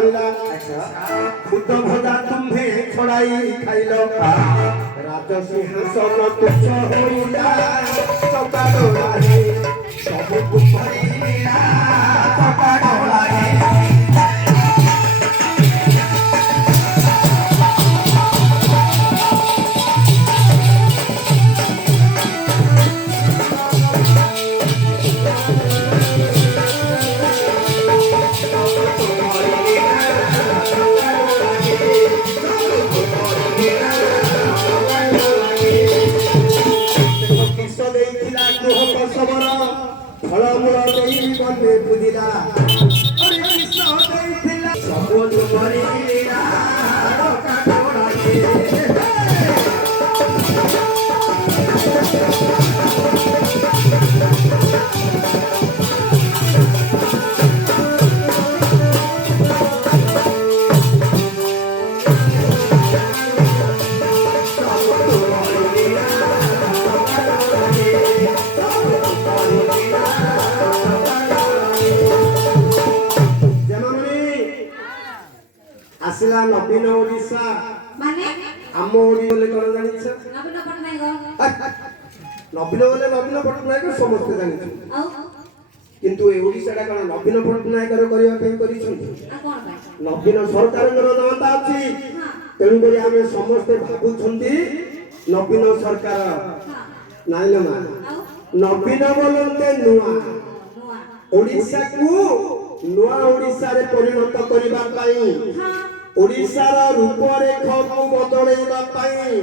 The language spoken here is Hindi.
बलिला खुद भजा तुम्हे छड़ाई खाइलो राजसिंहासन तुच्छ होइला चका डोलाए सब कुफरी लीला चका डोलाए फलमूल नहीं बने बुझिला सब तुम्हारी लीला आसिला नवीन ओडिशा माने आम ओडी बोले कोन जानिछ नवीन पटनायक नवीन बोले नवीन पटनायक समस्त जानिछ आउ किंतु ए ओडिशाटा कोन नवीन पटनायक रो करिया पे करिछन आ कोन भाई नवीन सरकार रो दमता अछि तेनु करी आमे समस्त भाबु छंती नवीन सरकार नाइलो मा नवीन बोलते नुआ ओडिशा को नुआ ओडिशा रे परिणत करिबा पई ओडिशा रो रूप रेखा को बदलैबा पई